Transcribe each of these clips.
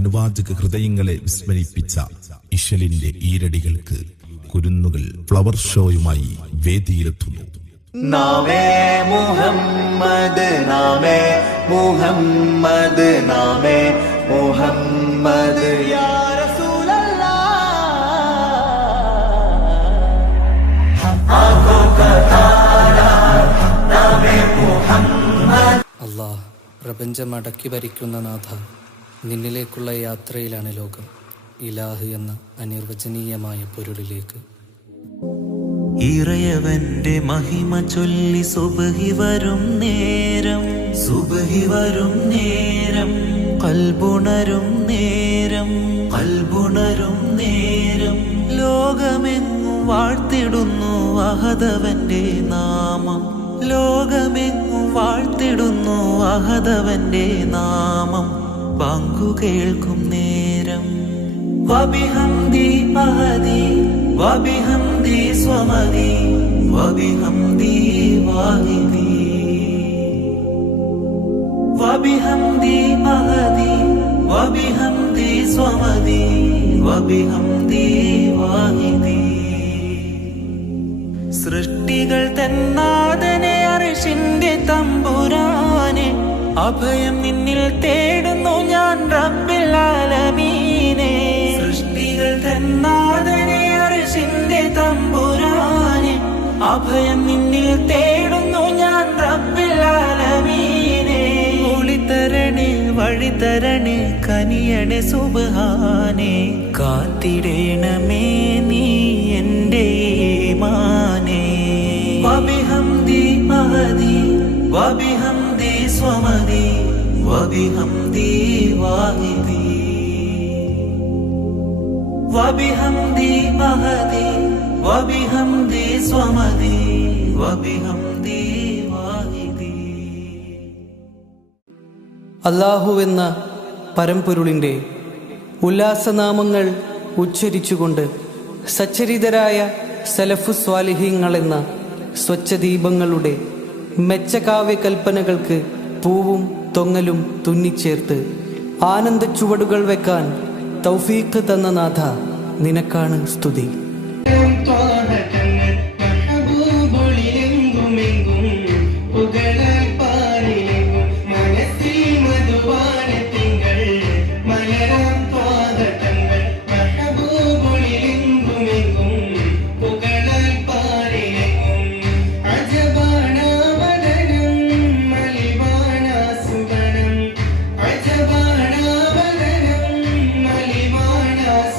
അനുവാചക ഹൃദയങ്ങളെ വിസ്മരിപ്പിച്ച ഇശലിന്റെ ഈരടികൾക്ക് കുരുന്നുകൾ ഫ്ലവർ ഷോയുമായി വേദിയിലെത്തുന്നു. നാമേ മുഹമ്മദ് നാമേ മുഹമ്മദ് നാമേ മുഹമ്മദ് യാ അല്ലാഹ്, പ്രപഞ്ചം അടക്കി ഭരിക്കുന്ന നാഥ, നിന്നിലേക്കുള്ള യാത്രയിലാണ് ലോകം. ഇലാഹ് എന്ന അനിർവചനീയമായ പൊരുളിലേക്ക്. ഇറയവന്റെ മഹിമ ചൊല്ലി സുബ്ഹി വരും നേരം, സുബ്ഹി വരും നേരം, ഖൽബുണരും നേരം, ഖൽബുണരും നേരം, ലോകമെങ്ങും വാഴ്ത്തിടുന്നു അഹദവന്റെ നാമം, ലോകമെങ്ങും വാഴ്ത്തിടുന്നു അഹദവന്റെ നാമം. ബാങ്കു കേൾക്കും നേരം, വബിഹംദി അഹദി വബിഹംദി സ്വമദി വബിഹംദി വാഹിദി, വബിഹംദി അഹദി വബിഹംദി സ്വമദി വബിഹംദി വാഹിദി. സൃഷ്ടികൾ തന്നാദനെ അർശിന്റെ തമ്പുരാനെ, അഭയം നിന്നിൽ തേടുന്നു ഞാൻ റബ്ബിൽ ആലമീനെ. സൃഷ്ടികൾ തന്നാദനെ അർശിന്റെ തമ്പുരാനെ, അഭയം നിന്നിൽ തേടുന്നു ഞാൻ റബ്ബിൽ ആലമീനെ. ഒളിതരണേ വഴിതരണേ കനിയണേ സുബ്ഹാനേ, കാത്തിടേണമേ നീ എന്റെ ഈമാനേ. വബിഹംദി അഹദി വബിഹംദി സ്വമദി വബിഹംദി വാഹിദി, വബിഹംദി അഹദി വബിഹംദി സ്വമദി വബിഹംദി വാഹിദി. അല്ലാഹു എന്ന പരമ്പൊരുളിൻ്റെ ഉല്ലാസനാമങ്ങൾ ഉച്ചരിച്ചുകൊണ്ട് സച്ചരിതരായ സലഫു സ്വാലിഹീങ്ങൾ എന്ന സ്വച്ഛദീപങ്ങളുടെ മെച്ചകാവ്യ കൽപ്പനകൾക്ക് പൂവും തൊങ്ങലും തുന്നിച്ചേർത്ത് ആനന്ദ ചുവടുകൾ വെക്കാൻ തൗഫീഖ് തന്ന നാഥ, നിനക്കാണ് സ്തുതി.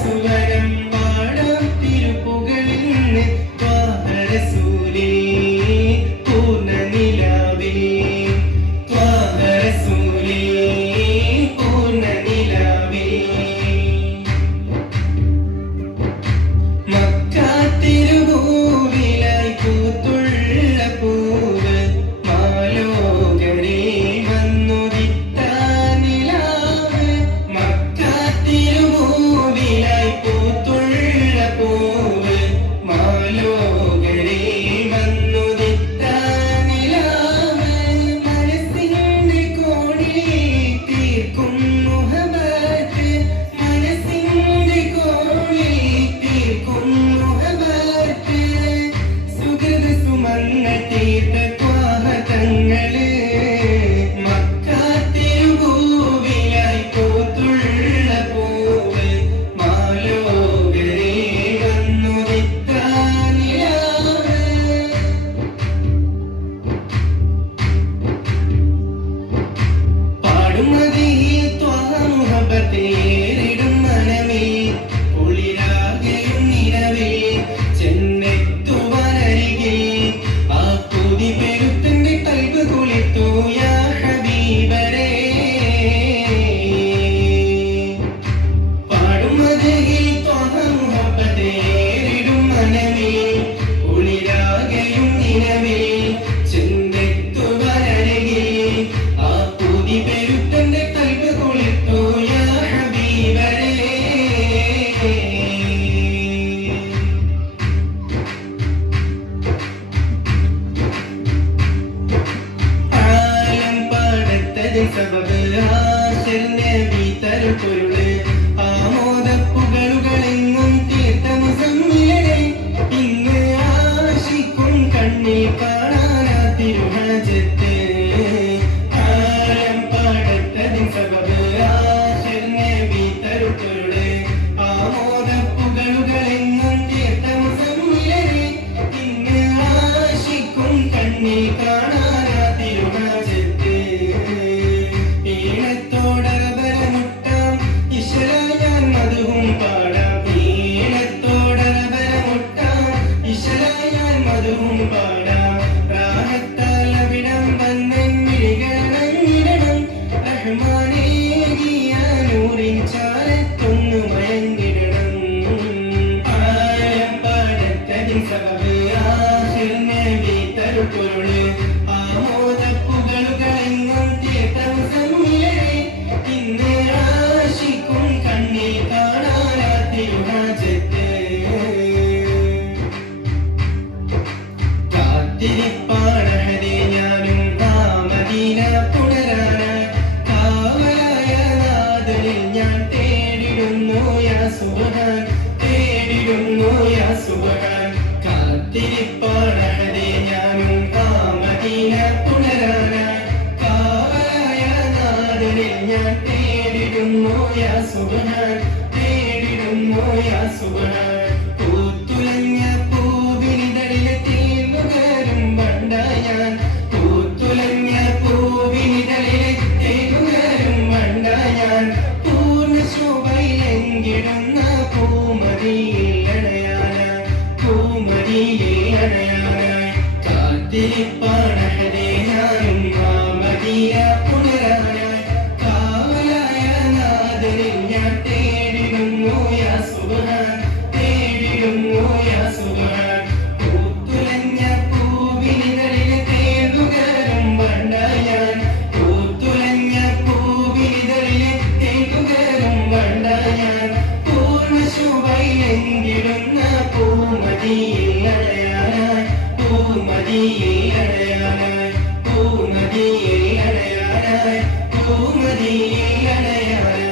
സുവനം പാടത്തിലെ സുബ്ഹാൻ കാത്തിരിപ്പാടഹദേ ഞാനും ആ മദീന പുനരാനായി കാവലായ നാദനിൽ ഞാൻ തേടിടുന്നു യാ സുബ്ഹാൻ തേടിടുന്നു യാ സുബ്ഹാൻ പൂത്തുലഞ്ഞ പൂവിനിതളിലെ തേനുകരും വണ്ട ഞാൻ പൂത്തുലഞ്ഞ പൂവിനിതളിലെ തേനുകരും വണ്ട ഞാൻ പൂർണ്ണ ശോഭയിലെങ്കിടുന്ന പൂമതിയിൽ അണയാനായി പൂമതിയിൽ അണയാനായി കാത്തിരിപ്പാടഹദേ ഞാനും ആ മദീന പുനരാനായി കാവലായ നാദനിൽ ഞാൻ തേടിടുന്നു യാ സുബ്ഹാൻ തേടിടുന്നു യാ സുബ്ഹാൻ പൂത്തുലഞ്ഞ പൂവിനിതളിലെ തേനുകരും വണ്ട ഞാൻ പൂത്തുലഞ്ഞ പൂവിനിതളിലെ തേനുകരും വണ്ട ഞാൻ പൂർണ്ണ ശോഭയിലെങ്കിടുന്ന പൂമതിയിൽ അണയാനായി പൂമതിയിൽ അണയാനായി പൂമതിയിൽ അണയാനായി പൂമതിയിൽ അണയാനായി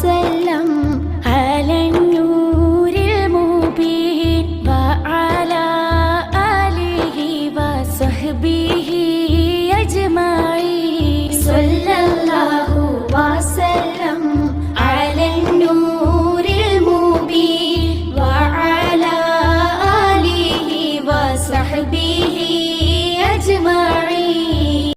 وسلم